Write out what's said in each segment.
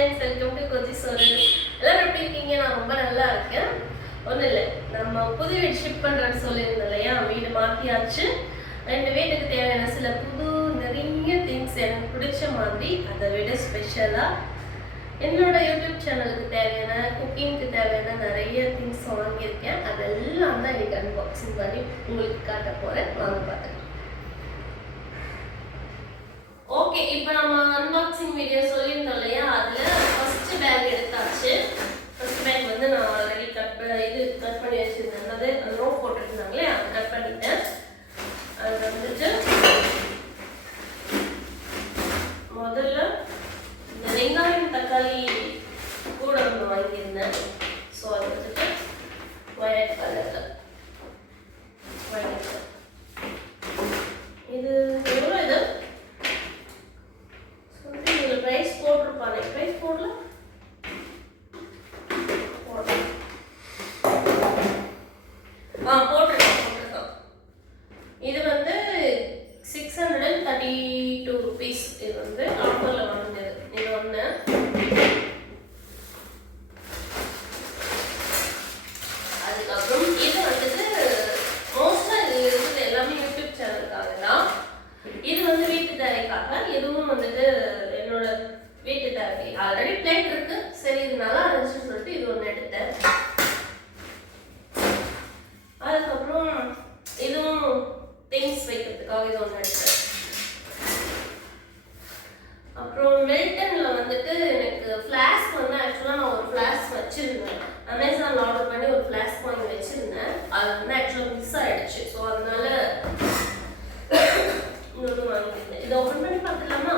Friends, welcome to goji sorrel. எல்லாரும் எப்படி இருக்கீங்க? நான் ரொம்ப நல்லா இருக்கேன். ஒன்றும் இல்லை, நம்ம புது வீடு ஷிஃப்ட் பண்ணுறேன்னு சொல்லியிருந்தோம் இல்லையா? வீடு மாற்றியாச்சு. ரெண்டு வீட்டுக்கு தேவையான சில நிறைய திங்ஸ் எனக்கு பிடிச்ச மாதிரி, அதை விட ஸ்பெஷலாக என்னோட யூடியூப் சேனலுக்கு தேவையான குக்கிங்க்கு தேவையான நிறைய திங்ஸ் வாங்கியிருக்கேன். அதெல்லாம் தான் இன்னைக்கு அன்பாக்சிங் பண்ணி உங்களுக்கு காட்ட போகிறேன். வாங்க பார்த்துக்கலாம். ஓகே, இப்போ நம்ம அன்பாக்சிங் வீடியோ சொல்லியிருந்தோம் இல்லையா? அதில் ஃபர்ஸ்ட் பேக் எடுத்தாச்சு. ஃபர்ஸ்ட் பேக் வந்து நான் ஆல்ரெடி கட் பண்ணி வச்சுருந்தேன். அது நோட் போட்டுருந்தாங்களே, அதை கட் பண்ணிட்டேன். அது வந்துட்டு முதல்ல இந்த வெங்காயம் தக்காளி கூட ஒன்று வாங்கியிருந்தேன். ஸோ அது வந்துட்டு ஒயிட் கலரில் வாங்கியிருக்கேன். இது எவ்வளோ? இது பிரைஸ் போட்டிருப்பானே, பிரைஸ் போடல போட்டிருக்கேன். இது வந்து 632 rupees. இது வந்து ஆஃபர்ல வாங்கினது. இது ஒன்று. அதுக்கப்புறம் இது வந்துட்டு மோஸ்டா இது இருக்குது எல்லாமே யூடியூப் சேனலுக்காக தான். இது வந்து வீட்டு தேவைக்காக. இதுவும் வந்துட்டு என்னோட வீட்டு தேவை. ஆல்ரெடி பிளேட் இருக்கு, சரி இது நல்லா இருந்துச்சுன்னு சொல்லிட்டு இது ஒன்று எடுத்தேன். அதுக்கப்புறம் இதுவும் திங்ஸ் வைக்கிறதுக்காக இது ஒன்று எடுத்தேன். அப்புறம் மில்டன்ல வந்துட்டு எனக்கு ஃப்ளாஸ்க் வந்து ஆக்சுவலாக நான் ஒரு ஃப்ளாஸ்க் வச்சிருந்தேன். அமேசான்ல ஆர்டர் பண்ணி ஒரு ஃப்ளாஸ்க் வாங்கி வச்சிருந்தேன். அது வந்து ஆக்சுவலாக மிஸ் ஆயிடுச்சு. ஸோ அதனால இன்னொன்று வாங்கியிருந்தேன். இதை ஓப்பன் பண்ணி பார்த்துக்கலாமா?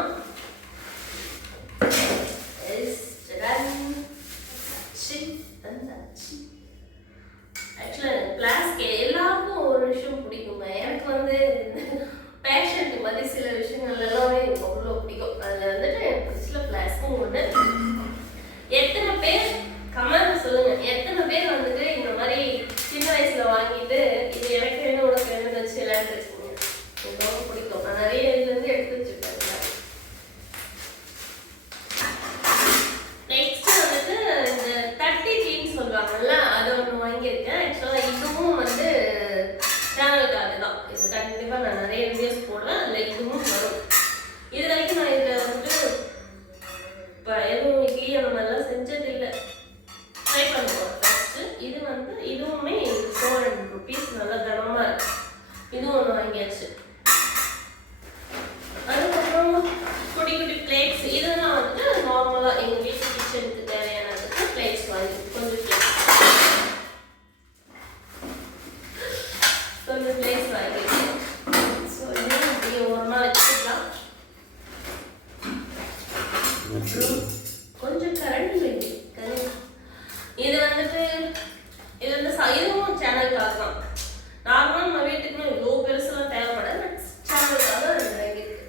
ஆக்சுவலாக எனக்கு ஃப்ளாஸ்க் எல்லாருக்கும் ஒரு விஷயம் பிடிக்குங்க. எனக்கு வந்து பேஷண்ட் மாதிரி சில விஷயங்கள் எல்லாமே எனக்கு அவ்வளோ பிடிக்கும். அதில் வந்துட்டு எனக்கு பிடிச்சல ஃப்ளாஸ்க்கும் ஒன்று. எத்தனை பேர் கமெண்ட் சொல்லுங்க, எத்தனை பேர் வந்துட்டு இந்த மாதிரி சின்ன வயசுல வாங்கிட்டு இது எனக்கு வேணும் உனக்கு வேணும்னு வச்சு விளையாண்டுருக்கீங்க? எனக்கு ரொம்ப பிடிக்கும். நான் நிறைய இதுலேருந்து எடுத்து வச்சுருக்கேன். நெக்ஸ்ட் வந்துட்டு இந்த 30 ஜீன்ஸ் சொல்லுவாங்கல்ல, அதை ஒன்று வாங்கியிருக்கேன். ஆக்சுவலாக இதுவும் வந்து சேனலுக்காக தான். இது கண்டிப்பாக நான் நிறைய வீடியோஸ் போடுவேன். அதில் இதுவும் வரும். இது வரைக்கும் நான் இதில் வந்துட்டு இப்போ எதுவும் இட்லி அந்த மாதிரிலாம் செஞ்சது இல்லை. ட்ரை பண்ணுவோம் ஃபஸ்ட்டு. இது வந்து இதுவுமே 400 rupees. நல்லா கனமாக இருக்கு. இதுவும் ஒன்று வாங்கியாச்சு. அதுக்கப்புறம் குட்டி குட்டி பிளேட்ஸ். இதெல்லாம் வந்துட்டு நார்மலாக எங்கள் வீட்டு கிச்சனுக்கு தேவையானதுக்கு பிளேட்ஸ் வாங்கி கொஞ்சம் பிளேட்ஸ் வாங்கியிருக்கேன். ஸோ இது இப்படி ஓரமாக வச்சுக்கலாம். அப்புறம் கொஞ்சம் கரண்ட் வேண்டி இது வந்துட்டு இது வந்து இதுவும் சேனலுக்காக தான். நார்மலாக நம்ம வீட்டுக்குமே இவ்வளோ பெருசுலாம் தேவைப்படாது. பட் சேனலுக்காக ரெண்டு வாங்கியிருக்கு.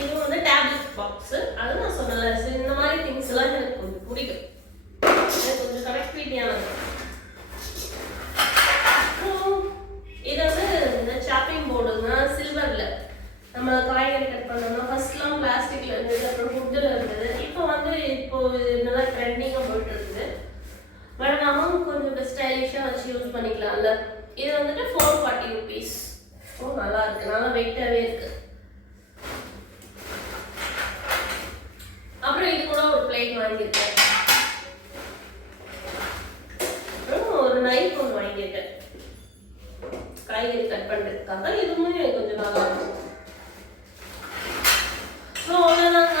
இது வந்து டேப்லெட் பாக்ஸு. அது நான் சொல்லலை. இந்த மாதிரி திங்ஸ் எல்லாம் எனக்கு கொஞ்சம் பிடிக்கும். எனக்கு கொஞ்சம் கனெக்டிவிட்டியானது. அப்புறம் இது வந்து இந்த சாப்பிங் போர்டுங்க, சில்வரில் நம்ம காய்கறி கட் பண்ணோம்னா ஃபர்ஸ்ட்லாம் பிளாஸ்டிக்ல இருந்தது, அப்புறம் ஃபுட்டில் இருந்தது. இப்போ நல்லா ட்ரெண்டிங்காக போயிட்டு இருக்குது. பட் நம்ம கொஞ்சம் ஸ்டைலிஷாக வச்சு யூஸ் பண்ணிக்கலாம்ல. இது வந்துட்டு 440 rupees. ஓ, நல்லா இருக்கு, நல்லா வெயிட்டாகவே இருக்கு. அப்புறம் இது கூட ஒரு பிளேட் வாங்கியிருக்கேன். அப்புறம் ஒரு நைஃப் ஒன்று வாங்கியிருக்கேன் காய்கறி கட் பண்ணுறதுக்காக. இதுவுமே கொஞ்சம் நல்லா இருக்கும். ஸோ அவ்வளோதாங்க.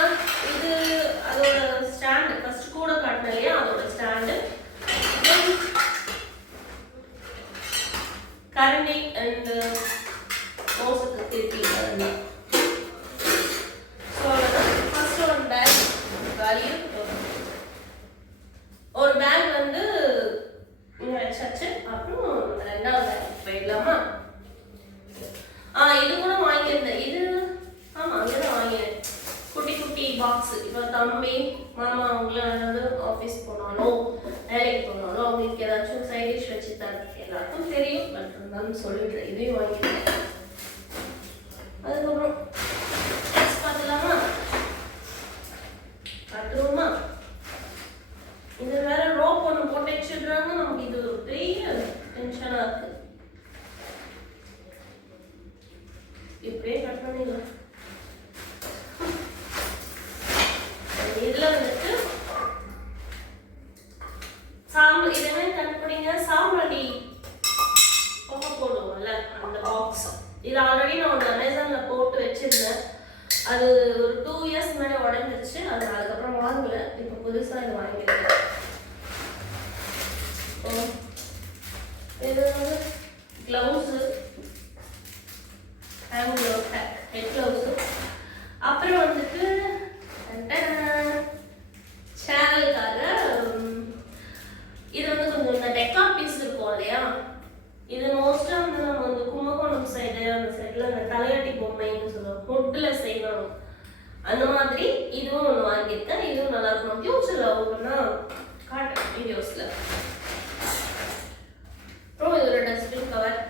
இது அதோட ஸ்டாண்டு. ஃபர்ஸ்ட் கூட காட்டினேன் இல்லையா, அதோட ஸ்டாண்டு. கரண்டி அண்ட் தோசைக்கு திருப்பி கரண்டி. ஸோ அவ்வளோதான். ஃபர்ஸ்ட் ஒரு பேக் காலியும் ஒரு பேக் வந்து இங்கே வச்சாச்சு. அப்புறம் ரெண்டாவது பேக் போயிடலாமா? இது கூட வாங்கியிருந்தேன். இது ஆமாம், அங்கே தான் வாங்கினேன். குட்டி குட்டி பாக்ஸ். இப்போ தம்பி மாமா அவங்கள ஆஃபீஸ் போனாலும் வேலைக்கு போனாலும் அவங்களுக்கு ஏதாச்சும் சைட் டிஷ் வச்சு தர எல்லாருக்கும் தெரியும். பட் இருந்தாலும் சொல்லிடுறேன். இதையும் வாங்கியிருக்கேன். அதுக்கப்புறம் பண்ணிடலாம். இதுல வந்துட்டு சாம்பல் இதெல்லாம் கண்டுபிடிங்க. சாம்பலடி போடுவோம்ல அந்த பாக்ஸ், இது ஆல்ரெடி நான் ஒரு அமேசான்ல போட்டு வச்சிருந்தேன். அது ஒரு 2 இயர்ஸ் முன்னாடி உடஞ்சிருச்சு. அது அதுக்கப்புறம் வாங்கல. இப்போ புதுசா இது வாங்கியிருக்கேன். இது வந்து gloves, hand gloves, head gloves. அப்புறம் வந்துட்டு சேனலுக்காக இது வந்து கொஞ்சம் இந்த டெக்கார் பீஸ் இருக்கும் இல்லையா, இது மோஸ்டா வந்து நம்ம வந்து கும்பகோணம் சைடு அந்த சைடுல அந்த தலையாட்டி பொம்மைன்னு சொல்லுவோம், பொட்டுல செய்வாங்க. அந்த மாதிரி இதுவும் ஒன்று வாங்கியிருக்கேன். இதுவும் நல்லா இருக்கும். ஃபியூச்சர்ல ஒவ்வொன்றா காட்டுறேன் வீடியோஸ்ல. அப்புறம் இது ஒரு டஸ்ட்பின் கவர்,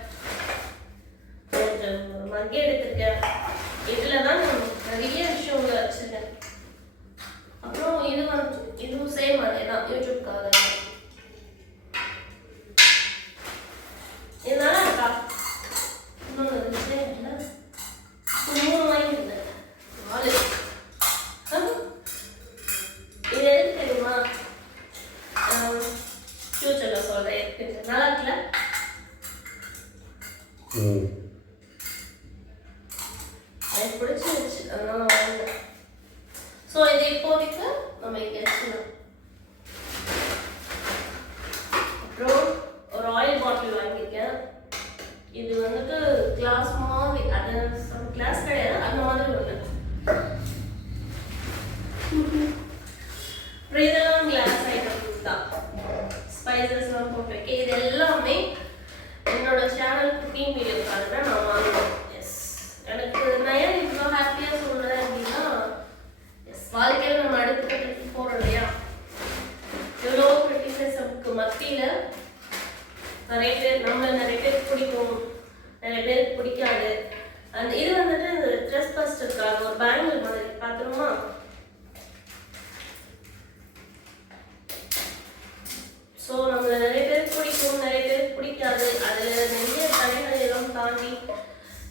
ஒரு மக்கே எடுத்திருக்கேன். இதுல தான் நிறைய விஷயங்கள் வச்சிருக்கேன். அப்புறம் இது வந்து இதுவும் சேம் அதே தான், யூடியூப்காக. இது நல்லா இருக்கா? இன்னொன்று இருந்துச்சு இல்லை, 3 வாங்கியிருந்தேன். 4. இது எதுக்கு தெரியுமா? ஃபியூச்சர்ல சொல்றேன். நல்லா இருக்குல்ல? எனக்கு பிடிச்சிருந்துச்சு, அதனால வாங்கினேன். ஸோ இது இப்போதைக்கு நம்ம இங்கே வச்சுக்கணும். அப்புறம் ஒரு ஆயில் பாட்டில் வாங்கியிருக்கேன். இது வந்துட்டு கிளாஸ் மாதிரி, அது கிளாஸ் கிடையாது, அந்த மாதிரி ஒன்று. அப்புறம் இதெல்லாம் கிளாஸ் ஐட்டம்ஸ் தான், ஸ்பைசஸ்லாம் போட்டு வைக்க. இது எல்லாமே என்னோட சேனல் குக்கிங் வீடியோக்காக தான் நான் வாங்குவேன். எஸ், எனக்கு நான் ஏன் இவ்வளோ ஹாப்பியாக சொல்கிறேன் அப்படின்னா, எஸ், வாழ்க்கையில் நம்ம அடுத்த போகிறோம் இல்லையா, எவ்வளோ கிரிட்டிசிசம்க்கு மத்தியில் நிறைய பேருக்கு பிடிக்கும், நிறைய பேருக்கு பிடிக்காது. அந்த இது வந்துட்டு ட்ரெஸ் பஸ்டருக்காக ஒரு பேங்கிள் மாதிரி பார்த்துருமா. ஸோ நம்மள நிறைய பேருக்கு பிடிக்கும், நிறைய பேருக்கு பிடிக்காது. அதில் நிறைய தடைகள் எல்லாம் தாண்டி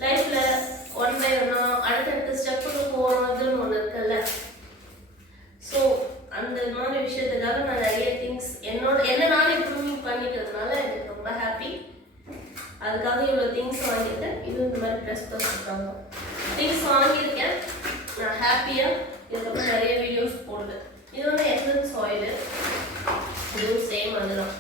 லைஃப்பில் ஒன் பை ஒன்னா அடுத்தடுத்த ஸ்டெப்புக்கு போகிறதுன்னு ஒன்று இருக்குல்ல. ஸோ அந்த மாதிரி விஷயத்துக்காக நான் நிறைய திங்ஸ் என்ன நானே ப்ரூவிங் பண்ணிக்கிறதுனால எனக்கு ரொம்ப ஹாப்பி. அதுக்காக இவ்வளோ திங்ஸ் வாங்கியிருக்கேன். இது இந்த மாதிரி ட்ரெஸ் பண்ணிருக்காங்க திங்ஸ் வாங்கியிருக்கேன். நான் ஹாப்பியாக இதுக்கப்புறம் நிறைய வீடியோஸ் போடுவேன். இது வந்து எசன்ஸ் ஆயிலு, இதுவும் சேம் அதுதான்.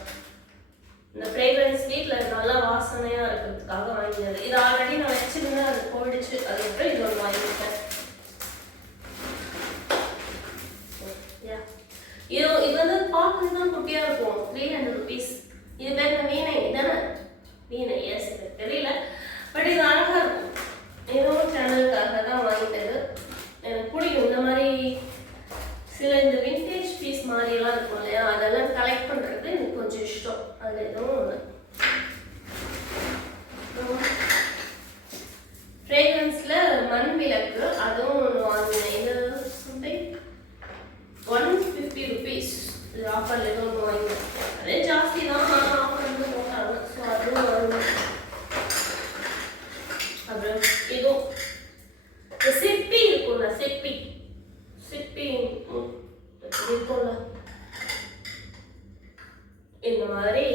இந்த ஃப்ரேக்ரன்ஸ் வீட்டில் நல்லா வாசனையாக இருக்கிறதுக்காக வாங்கினது. இது ஆல்ரெடி நான் வச்சுருந்தேன், அது போயிடுச்சு. அதுக்கப்புறம் இது ஒன்று வாங்கியிருக்கேன். இது வந்து பார்க்கறது தான் குட்டியாக இருக்கும். 300 rupees. இது பேர் வீணை தானே? வீணை, எஸ், எனக்கு தெரியல. பட் இது அழகாக இருக்கும். இதுவும் சேனலுக்காக தான் வாங்கிட்டது. எனக்கு பிடிக்கும் இந்த மாதிரி சில இந்த விண்டேஜ் பீஸ் மாதிரிலாம் இருக்கும் இல்லையா, அதெல்லாம் கலெக்ட் பண்ணுறது எனக்கு கொஞ்சம் இஷ்டம். அது எதுவும் ஒன்று. ஃப்ரேக்ரன்ஸில் மண் விளக்கு, அதுவும் ஒன்று வாங்கினேன். இது சம்திங் 150 rupees. இது ஆஃபரில் எதுவும் ஒன்று வாங்கினேன். அதே ஜாஸ்தி தான், ஆனால் ஆஃபர் வந்து போட்டாங்க. ஸோ அதுவும் வாங்கினேன். அப்புறம் இதுவும் சிப்பி இருக்கும்ல, சிப்பி இருக்கும்ல, இந்த மாதிரி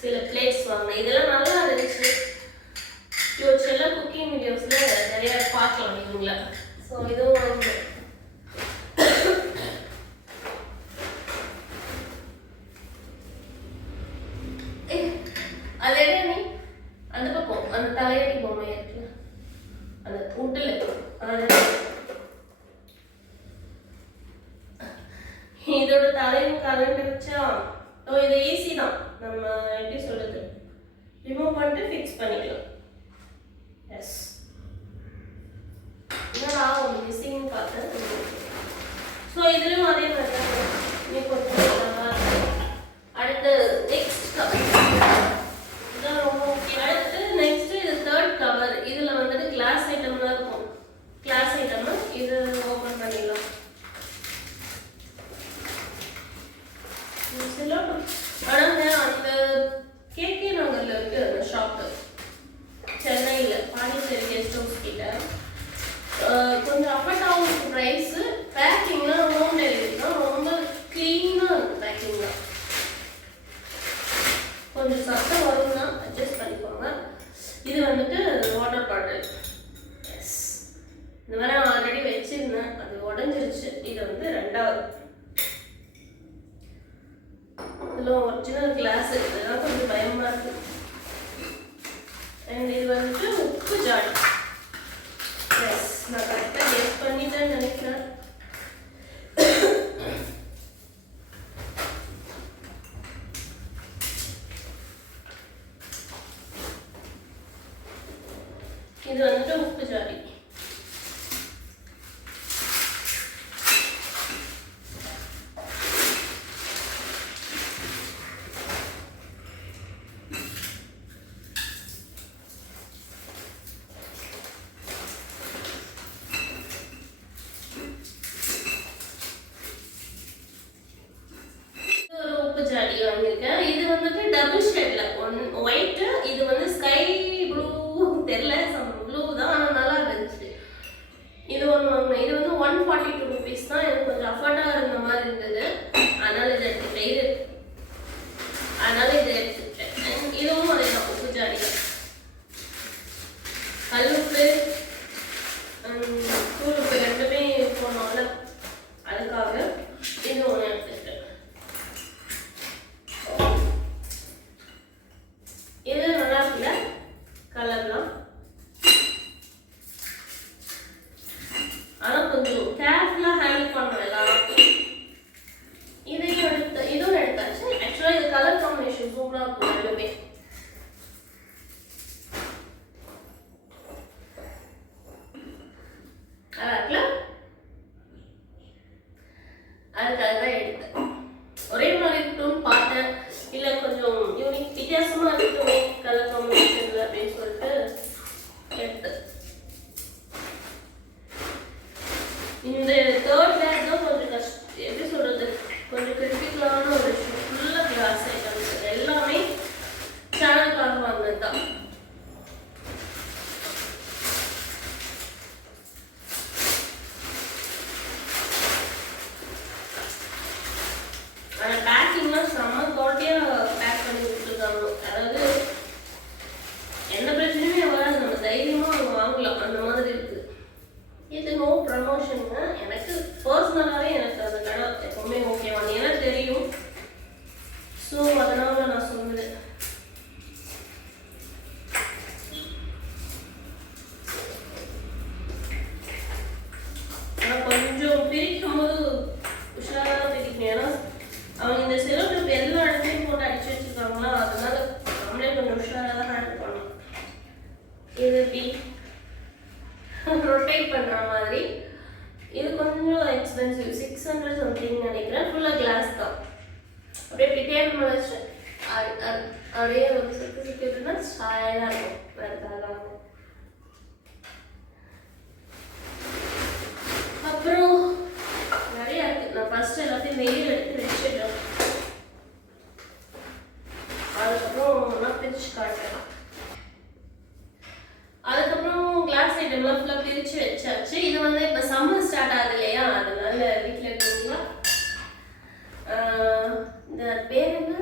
சில பிளேட்ஸ் வாங்கினேன். இதெல்லாம் நல்லா இருந்துச்சு. ஃபியூச்சரில் குக்கிங் வீடியோஸில் நிறைய பார்க்கலாம் இவங்கள. ஸோ இதுவும் வாங்கினேன். அது என்ன நீ அந்த பக்கம் அந்த தலையாட்டி பொம்மை இருக்குல்ல, அந்த உட்டில் இதோட தலையும் கரண்ட் வச்சா. இது ஈஸி தான், நம்ம எப்படி சொல்றது, ரிமூவ் பண்ணிட்டு ஃபிக்ஸ் பண்ணிக்கலாம். எஸ், என்னடா ஒரு மிஸ்ஸிங் பார்த்தேன். ஸோ இதுலேயும் அதே மாதிரி தான். நீ கொஞ்சம் அடுத்து நெக்ஸ்ட் கவர் இதான் ரொம்ப முக்கியம். அடுத்து நெக்ஸ்ட் இது 3rd கவர். இதில் வந்துட்டு கிளாஸ் ஐட்டம்லாம் இருக்கும். கிளாஸ் ஐட்டம்னா இது ஓப்பன் பண்ணிடலாம். ஆனால் அந்த கேகே நகரில் இருக்கு அந்த ஷாப்பு, சென்னையில் பாண்டிச்சேரி கெஸ்ட் ஹவுஸ் கிட்ட. இது வந்துட்டு வாட்டர் பாட்டில். எஸ், இந்த மாதிரி நான் ஆல்ரெடி வச்சிருந்தேன், அது உடஞ்சிருச்சு. இது வந்து ரெண்டாவது. இதெல்லாம் ஒரிஜினல் கிளாஸ், இதெல்லாம் கொஞ்சம் பயமா இருக்கு. அண்ட் இது வந்துட்டு உப்பு ஜாடி. எஸ், நான் கரெக்டாக கெஸ் பண்ணிட்டேன்னு நினைக்கிறேன். இது வந்துட்டு உப்பு ஜாடி. வாங்கியிருக்கேன். இது வந்துட்டு டபுள் ஷேட்ல, ஒன் ஒயிட், இது வந்து ஸ்கை ப்ளூ, தெரியல ப்ளூ தான், ஆனால் நல்லா இருந்துச்சு. இது ஒன்று வாங்கினேன். இது வந்து 142 rupees தான். எனக்கு கொஞ்சம் அஃபோர்டாக இருந்த மாதிரி இருந்தது, அதனால இதை எடுத்துக்கிட்டேன். இதை எடுத்துக்கிட்டேன். இதுவும் அதே தான், உப்பு ஜாடி. கல்லுப்பு தூளுப்பு ரெண்டுமே போனோம்ல, அதுக்காக இது ஒன்று எடுத்துக்கிட்டேன். இது நல்லா இருக்குல்ல கலர்லாம், ஆனால் கொஞ்சம் கேர்ஃபுல்லாக ஹேண்டில் பண்ணணும் எல்லாருக்கும். இதுவும் எடுத்தாச்சு. ஆக்சுவலாக இது கலர் காம்பினேஷன் சூப்பராக இருக்கும் ரெண்டுமே. அதுக்காக தான் எடுத்தேன். ஒரே மாதிரி இருக்கட்டும்னு பார்த்தேன், இல்லை கொஞ்சம் யூனிக் வித்தியாசமாக இருக்கட்டுமே கலர் காம்பினேஷன் அப்படின்னு சொல்லிட்டு எடுத்தேன். இந்த தேர்ட் பேக் தான் கொஞ்சம் எப்படி சொல்றது, கொஞ்சம் கிரிட்டிக்கலான ஒரு விஷயம். ஃபுல்லாக கிளாஸ் ஐட்டம்ஸ் எல்லாமே சேனலுக்காக வாங்கினது தான். ஆனால் பேக்கிங்லாம் செம்ம குவாலிட்டியாக பேக் பண்ணி கொடுத்துருக்காங்க. அதாவது எந்த பிரச்சனையுமே வராது, நம்ம தைரியமாக வாங்கலாம், அந்த மாதிரி இருக்குது. இது நோ ப்ரமோஷனுங்க, எனக்கு பர்சனலாகவே எனக்கு அந்த கடை எப்பவுமே ஓகேவாங்க, ஏன்னா தெரியும். ஸோ அதனால் நான் சொல்லுவேன். ஆனால் கொஞ்சம் பிரிக்கும் போது உஷாராக பிரிக்கணும், ஏன்னா அவங்க இந்த சிலபஸ் எல்லா இடத்துலையும் போட்டு அடிச்சு வச்சுருக்காங்களா, அதனால நம்மளே கொஞ்சம் உஷாராக தான் ஹேண்டில் பண்ணணும். இது எப்படி ரொட்டேட் பண்ணுற மாதிரி. இது கொஞ்சம் எக்ஸ்பென்சிவ், 600 சம்திங் நினைக்கிறேன். ஃபுல்லாக கிளாஸ் தான். அப்படியே டேபிள் மேலே வச்சு அப்படியே ஒரு சுற்றுனா ஸ்டைலாக இருக்கும். வேறு அப்புறம் நிறைய இருக்குது. நான் ஃபர்ஸ்ட் எல்லாத்தையும் வெயில் எடுத்து வச்சுட்டேன், அதுக்கப்புறம் நான் பிரிச்சு காட்டுறேன். அதுக்கப்புறம் கிளாஸ் ஐட்டம்லாம் ஃபுல்லாக பிரித்து வச்சாச்சு. இது வந்து இப்போ சம்மர் ஸ்டார்ட் ஆகுது இல்லையா, அதனால வீட்டில் இருக்கீங்களா இந்த பேர் என்ன,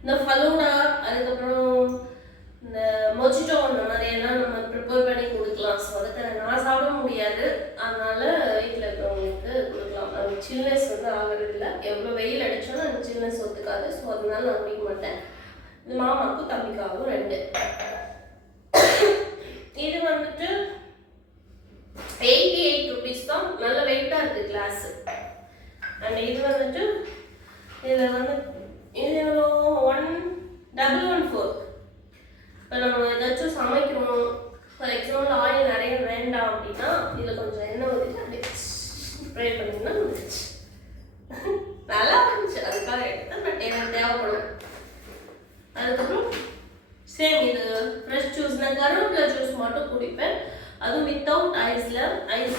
இந்த ஃபலூடா, அதுக்கப்புறம் இந்த மொஜிட்டோ, அந்த மாதிரியெல்லாம் நம்ம ப்ரிப்பேர் பண்ணி கொடுக்கலாம். ஸோ அதுக்கு நான் சாப்பிட முடியாது, அதனால வீட்டில் இருக்கிறவங்களுக்கு கொடுக்கலாம். அது சில்னஸ் வந்து ஆகிறது இல்லை, எவ்வளோ வெயில் அடித்தாலும் அந்த சில்னஸ் ஒத்துக்காது. ஸோ அதனால நான் குடிக்க மாட்டேன். இது மாமாவுக்கும் தம்பிக்காகவும் 2. இது வந்துட்டு 88 rupees தான். நல்ல வெயிட்டாக இருக்குது கிளாஸு. அண்ட் இது வந்துட்டு இதில் வந்து இது எவ்வளோ 1114. இப்போ நம்ம ஏதாச்சும் சமைக்கணும், ஃபார் எக்ஸாம்பிள் ஆயில் நிறைய வேண்டாம் அப்படின்னா இதில் கொஞ்சம் எண்ணெய் ஊற்றிட்டு அப்படியே ஸ்ப்ரே பண்ணிங்கன்னா வந்துச்சு. நல்லா இருந்துச்சு, அதுக்காக எடுத்தேன். பட் எனக்கு தேவைப்படும். அதுக்கப்புறம் சேம் இது ஃப்ரெஷ் ஜூஸ், நான் கருவேப்பிலை ஜூஸ் மட்டும் குடிப்பேன், அதுவும் வித்தவுட் ஐஸ்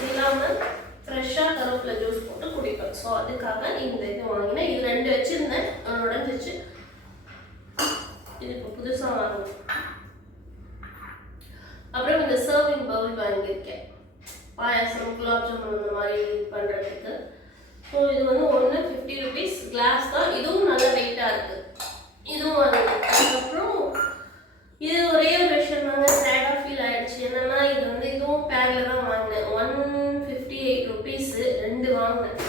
இல்லாமல் ஃப்ரெஷ்ஷாக கருவேப்பிலை ஜூஸ் போட்டு குடிப்பேன். ஸோ அதுக்காக இந்த இது வாங்கினேன். இது 2 வச்சுருந்தேன், உடஞ்சிச்சு. இது இப்போ புதுசாக வாங்கணும். அப்புறம் இந்த சர்விங் பவுல் வாங்கியிருக்கேன், பாயாசம் குலாப் ஜாமுன் அந்த மாதிரி பண்ணுறதுக்கு. ஸோ இது வந்து ஒன்று 50 rupees கிளாஸ் தான். இதுவும் நல்ல வெயிட்டாக இருக்குது, இதுவும் வாங்கினேன். அதுக்கப்புறம் இது ஒரே ஒரு விஷயம் தாங்க சேடாக ஃபீல் ஆயிடுச்சு. என்னன்னா இது வந்து இதுவும் பேரில் தான் வாங்கினேன். 158 rupees 2 வாங்கினேன்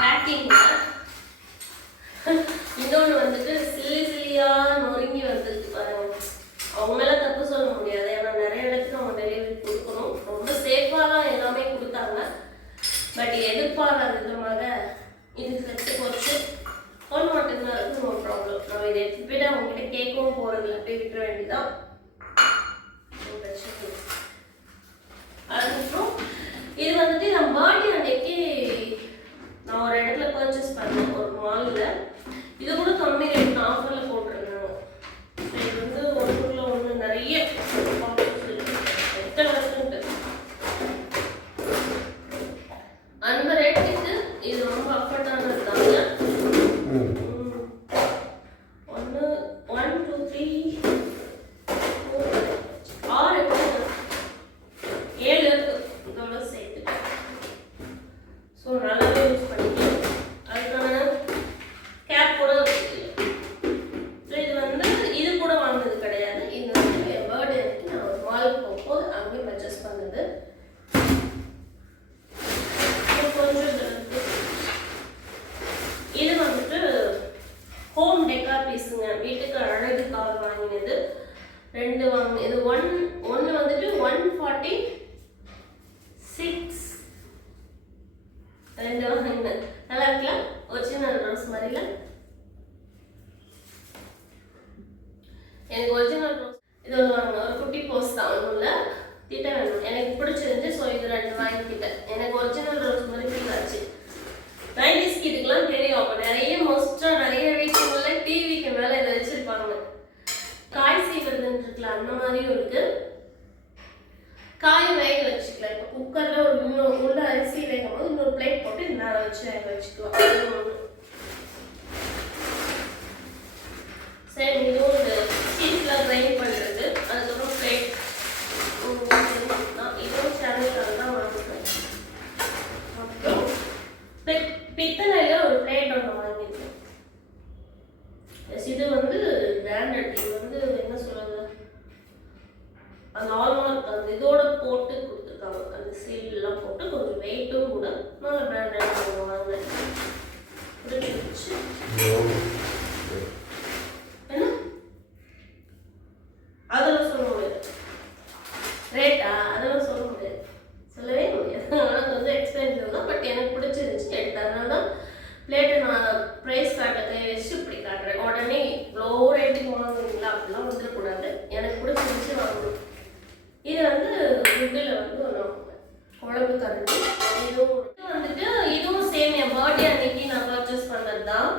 பேக்கிங்கில். இன்னொன்று வந்துட்டு சில்லியாக நொறுங்கி வந்துருக்கு பாருங்க. அவங்க மேலே தப்பு சொல்ல முடியாது, ஏன்னா நிறைய இடத்துக்கு அவங்க டெலிவரி கொடுக்கணும். ரொம்ப சேஃபாக தான் எல்லாமே கொடுத்தாங்க. பட் எதிர்பாராத விதமாக இது கெட்டு போச்சு. போன மாட்டேங்குது, அதுக்கு ஒரு ப்ராப்ளம். நம்ம இதை எடுத்து போய்ட்டு அவங்ககிட்ட கேட்கவும் போகிறதில்ல, அப்படியே விட்டுற வேண்டியதான். அதுக்கப்புறம் இது வந்துட்டு நான் பர்த்டே அன்னைக்கு நான் ஒரு இடத்துல பர்ச்சேஸ் பண்ணேன், ஒரு மாலில். இது கூட கம்மி ரேட் ஆஃபரில் போட்டிருந்தாங்க. இது வந்து ஒன்றுக்குள்ள ஒன்று நிறைய எத்தனை வருஷம்ட்டு அந்த ரேட்டுக்கு இது ரொம்ப அஃபோர்டான இருந்தாங்க. 1 2 3 4 6 7 இதோட சேர்த்துட்டேன். ஸோ நல்லாவே யூஸ் பண்ணிக்கலாம். அதுக்கான கேப் கூட வச்சுக்கலாம். ஸோ இது வந்து இது கூட வாங்கினது கிடையாது. இது வந்து என் பர்த்டே அன்னைக்கு நான் ஒரு மாலுக்கு போகும்போது அங்கேயும் பர்ச்சேஸ் பண்ணது. இது வந்துட்டு ஹோம் டெக்கார் பீஸுங்க, வீட்டுக்கு அழகுக்காக வாங்கினது. 2 வாங்கினேன். இது ஒன்று வந்துட்டு 146 2 வாங்கினேன். நல்லா இருக்கலாம், ஒரிஜினல் ரோஸ் மாதிரில. எனக்கு ஒரிஜினல் ரோஸ் இது ஒன்று வாங்கினேன். ஒரு குட்டி போஸ்ட் தான், ஒன்றும் இல்லை, திட்ட வேணும். எனக்கு பிடிச்சிருந்துச்சு, ஸோ இது 2 வாங்கிக்கிட்டேன். எனக்கு ஒரிஜினல் ரோஸ் மாதிரி ஃபீல் ஆச்சு. 90s கிட்டுக்கெல்லாம் தெரியும். அப்போ மோஸ்ட்டாக நிறைய வீட்டுகளில் டிவிக்கு மேலே இதை வச்சுருப்பாங்க. காய் செய்வதுன்னு இருக்குல்ல, அந்த மாதிரியும் இருக்கு. காய் வேக வச்சுக்கலாம். இப்போ குக்கரில் ஒரு உள்ள அரிசி வேகும் போது இன்னொரு பிளேட் போட்டு இந்த நேரம் வச்சு வேக வச்சுக்கலாம். அது ஒன்று. சரி, இதுவும் இந்த சீஸ்லாம் கிரைண்ட் பண்ணுறது. அதுக்கப்புறம் பிளேட் இதுவும் சேனலுக்காக தான் வாங்கிக்கிறேன். அப்புறம் பித்தளையில் ஒரு பிளேட் ஒன்று வாங்கியிருக்கேன். இது வந்து பிராண்டட். இது வந்து என்ன சொல்றது, அந்த ஆல்மார்க் அந்த இதோட போட்டு கொடுத்துருக்காங்க. அந்த சீல்லாம் போட்டு கொஞ்சம் வெயிட்டும் கூட நல்ல பிராண்டட் வாங்கினேன். பிடிச்சிருச்சு. என்ன அதெல்லாம் சொல்ல முடியாது, ரேட்டா அதெல்லாம் சொல்ல முடியாது, சொல்லவே முடியாது. ஆனால் கொஞ்சம் எக்ஸ்பென்சிவ் தான். பட் எனக்கு பிடிச்சிருந்துச்சு, எடுத்ததுனால தான் பிளேட்டை நான் ப்ரைஸ் காட்ட கை வச்சு இப்படி காட்டுறேன். உடனே இவ்வளோ ரேட்டுக்கு வாங்குவீங்களா அப்படிலாம் வந்துடக்கூடாது. எனக்கு பிடிச்சிருந்துச்சு வாங்கணும். இது வந்து ஃபுட்டில் வந்து ஒரு குழம்பு கரண்டி. இதுவும் வந்துட்டு இதுவும் சேம் என் பர்த்டே அன்னைக்கு நான் பர்ச்சேஸ் பண்ணது தான்.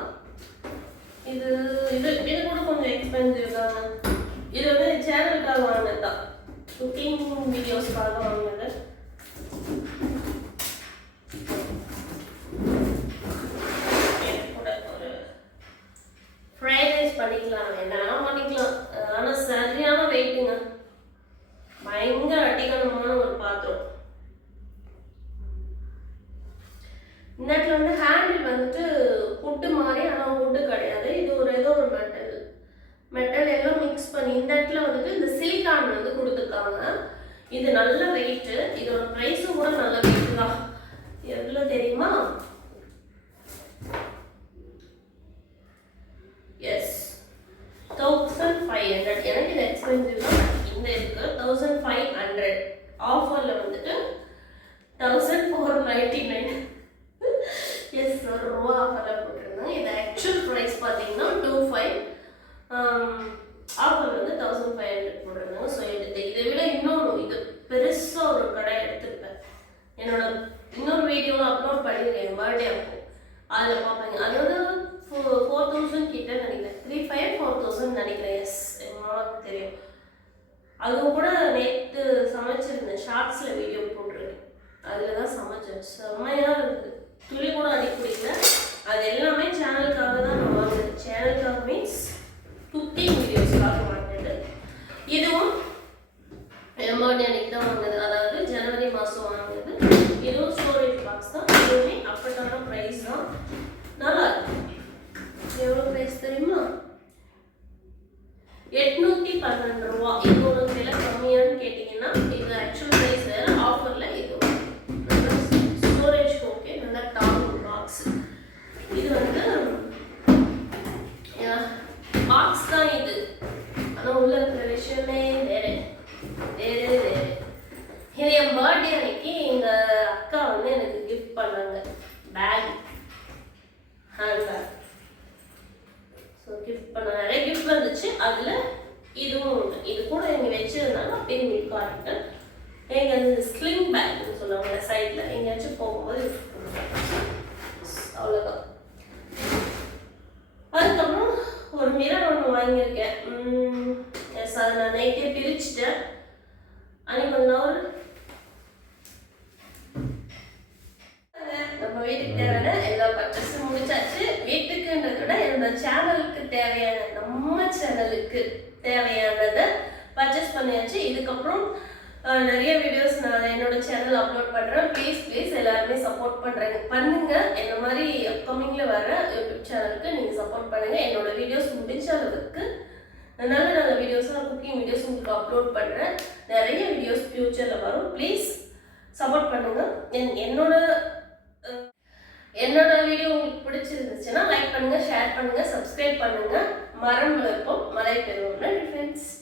இது இது இது கூட கொஞ்சம் எக்ஸ்பென்சிவ் தாங்க. இது வந்து சேனலுக்காக வாங்கினது தான், குக்கிங் வீடியோஸ்க்காக வாங்கினது. ஃப்ரைட் ரைஸ் பண்ணிக்கலாம், என்னெல்லாம் பண்ணிக்கலாம். ஆனால் சரியான வெயிட்டுங்க, பயங்கர அடிக்கணமான ஒரு பாத்திரம். இந்த இடத்துல வந்து ஹேண்டில் வந்துட்டு புட்டு மாதிரி, ஆனால் புட்டு கிடையாது. இது ஒரு ஏதோ ஒரு மெட்டல் எல்லாம் மிக்ஸ் பண்ணி இந்த இடத்துல வந்துட்டு இந்த சிலிக்கான் வந்து கொடுத்துருக்காங்க. இது நல்ல வெயிட்டு. இதோட ப்ரைஸும் கூட நல்ல வெயிட்டு தான். எவ்வளோ தெரியுமா? எஸ் 1500. எனக்கு இது எக்ஸ்பென்சிவ் தான். இந்த இதுக்கு 1500. ஆஃபரில் வந்துட்டு 1499. எஸ், ₹1 ஆஃபரில் போட்டிருந்தாங்க. இது ஆக்சுவல் ப்ரைஸ் பார்த்தீங்கன்னா 25. ஆஃபர் வந்து 1500 போட்டிருந்தாங்க. ஸோ எடுத்து இதை விட இன்னொன்று இது பெருசாக ஒரு கடை எடுத்துருப்பேன். என்னோட இன்னொரு வீடியோவில் அப்லோட் பண்ணியிருக்கேன் பர்த்டே அப்போ, அதில் பார்ப்பேங்க. அது வந்து 4000 கிட்ட நினைக்கிறேன். 3500-4000 நினைக்கிறேன். எஸ், எனக்கு தெரியும். அதுவும் கூட நேற்று சமைச்சிருந்தேன், ஷார்ட்ஸில் வீடியோ போட்டிருக்கேன். அதில் தான் சமைச்சேன். செம்மையாக இருக்குது, துளி கூட அடி பிடிக்கல. அது எல்லாமே சேனலுக்காக தான் நான் வாங்கினேன். சேனலுக்காக மீன்ஸ் குக்கிங் வீடியோஸ்க்காக வாங்கினது. இதுவும் பர்த்டே அன்னைக்கு தான் வாங்கினது, அதாவது ஜனவரி மாதம் வாங்கினது. இதுவும் ஸ்டோரேஜ் பாக்ஸ் தான். இதுவுமே அப்பட்டான ப்ரைஸ் தான். நல்லா இருக்கும். எவ்வளோ ப்ரைஸ் தெரியுமா? 8 அப்படியே உங்களுக்கு காட்டுறேன். எங்க அந்த ஸ்லிங் பேக்னு சொல்லுவாங்க சைடில் எங்கேயாச்சும் போகும்போது அவ்வளோதான். அதுக்கப்புறம் ஒரு மிரர் ஒன்று வாங்கியிருக்கேன். எஸ், அதை நான் நைட்டே பிரிச்சுட்டேன். அன்னைக்கு கொஞ்ச நாள் நம்ம வீட்டுக்கு தேவையான எல்லா பர்ச்சேஸும் முடிச்சாச்சு. வீட்டுக்குன்றத விட என்னோட சேனலுக்கு தேவையான, நம்ம சேனலுக்கு தேவையானதை பர்ச்சேஸ் பண்ணியாச்சு. இதுக்கப்புறம் நிறைய வீடியோஸ் நான் என்னோட சேனல் அப்லோட் பண்ணுறேன். ப்ளீஸ் எல்லாருமே சப்போர்ட் பண்ணுங்க. என்ன மாதிரி அப்கமிங்கில் வர யூடியூப் சேனலுக்கு நீங்கள் சப்போர்ட் பண்ணுங்கள். என்னோட வீடியோஸ் முடிஞ்ச அளவுக்கு நல்ல வீடியோஸாக குக்கிங் வீடியோஸ் உங்களுக்கு அப்லோட் பண்ணுறேன். நிறைய வீடியோஸ் ஃப்யூச்சரில் வரும். ப்ளீஸ் சப்போர்ட் பண்ணுங்கள். என்னோட வீடியோ உங்களுக்கு பிடிச்சிருந்துச்சுன்னா லைக் பண்ணுங்கள், ஷேர் பண்ணுங்கள், சப்ஸ்கிரைப் பண்ணுங்கள். மரம் வளர்ப்போம், மழை பெறுவோம். நன்றி ஃப்ரெண்ட்ஸ்.